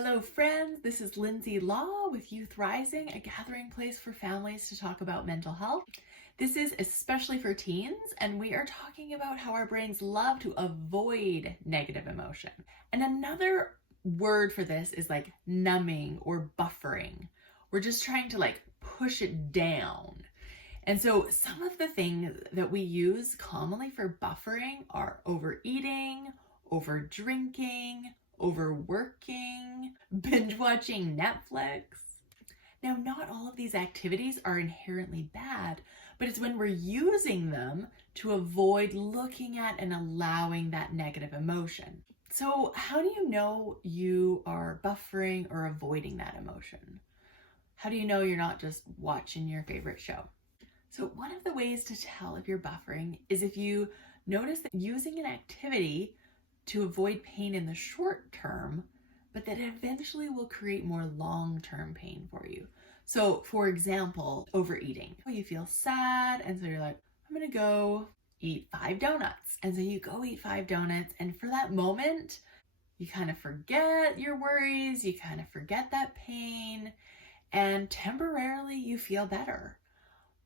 Hello friends, this is Lindsay Law with Youth Rising, a gathering place for families to talk about mental health. This is especially for teens, and we are talking about how our brains love to avoid negative emotion. And another word for this is like numbing or buffering. We're just trying to push it down. And so some of the things that we use commonly for buffering are overeating, over drinking, overworking, binge watching Netflix. Now, not all of these activities are inherently bad, but it's when we're using them to avoid looking at and allowing that negative emotion. So how do you know you are buffering or avoiding that emotion? How do you know you're not just watching your favorite show? So one of the ways to tell if you're buffering is if you notice that using an activity to avoid pain in the short term, but that eventually will create more long-term pain for you. So for example, overeating. You feel sad, and so you're like, I'm gonna go eat 5 donuts. And so you go eat 5 donuts, and for that moment, you kind of forget your worries, you kind of forget that pain, and temporarily you feel better.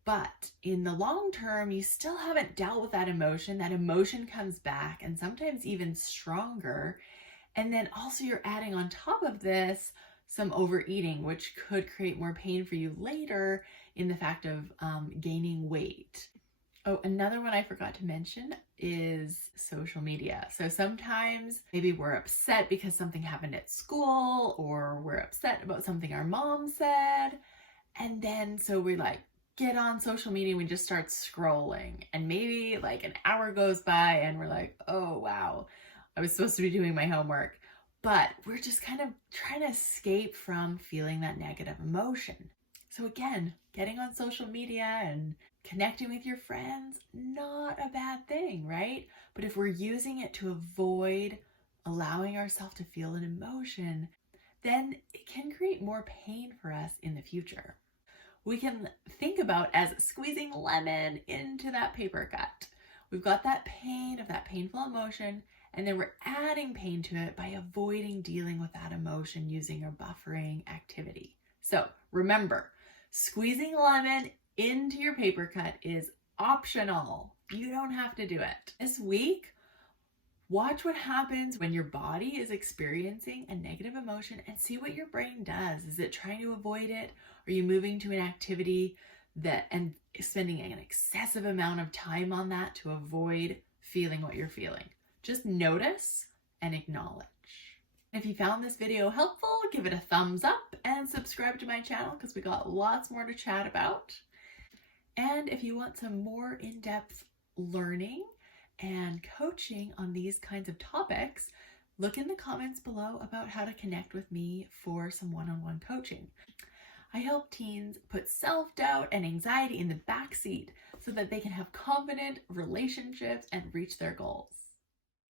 But in the long term, you still haven't dealt with that emotion. That emotion comes back, and sometimes even stronger. And then also you're adding on top of this some overeating, which could create more pain for you later in the fact of gaining weight. Oh, another one I forgot to mention is social media. So sometimes maybe we're upset because something happened at school, or we're upset about something our mom said. And then so we get on social media and we just start scrolling, and maybe an hour goes by and we're like, oh wow, I was supposed to be doing my homework. But we're just kind of trying to escape from feeling that negative emotion. So again, getting on social media and connecting with your friends, not a bad thing, right? But if we're using it to avoid allowing ourselves to feel an emotion, then it can create more pain for us in the future. We can think about as squeezing lemon into that paper cut. We've got that pain of that painful emotion, and then we're adding pain to it by avoiding dealing with that emotion using our buffering activity. So remember, squeezing lemon into your paper cut is optional. You don't have to do it. This week, watch what happens when your body is experiencing a negative emotion and see what your brain does. Is it trying to avoid it? Are you moving to an activity and spending an excessive amount of time on that to avoid feeling what you're feeling? Just notice and acknowledge. If you found this video helpful, give it a thumbs up and subscribe to my channel because we got lots more to chat about. And if you want some more in-depth learning and coaching on these kinds of topics, look in the comments below about how to connect with me for some one-on-one coaching. I help teens put self-doubt and anxiety in the backseat so that they can have confident relationships and reach their goals.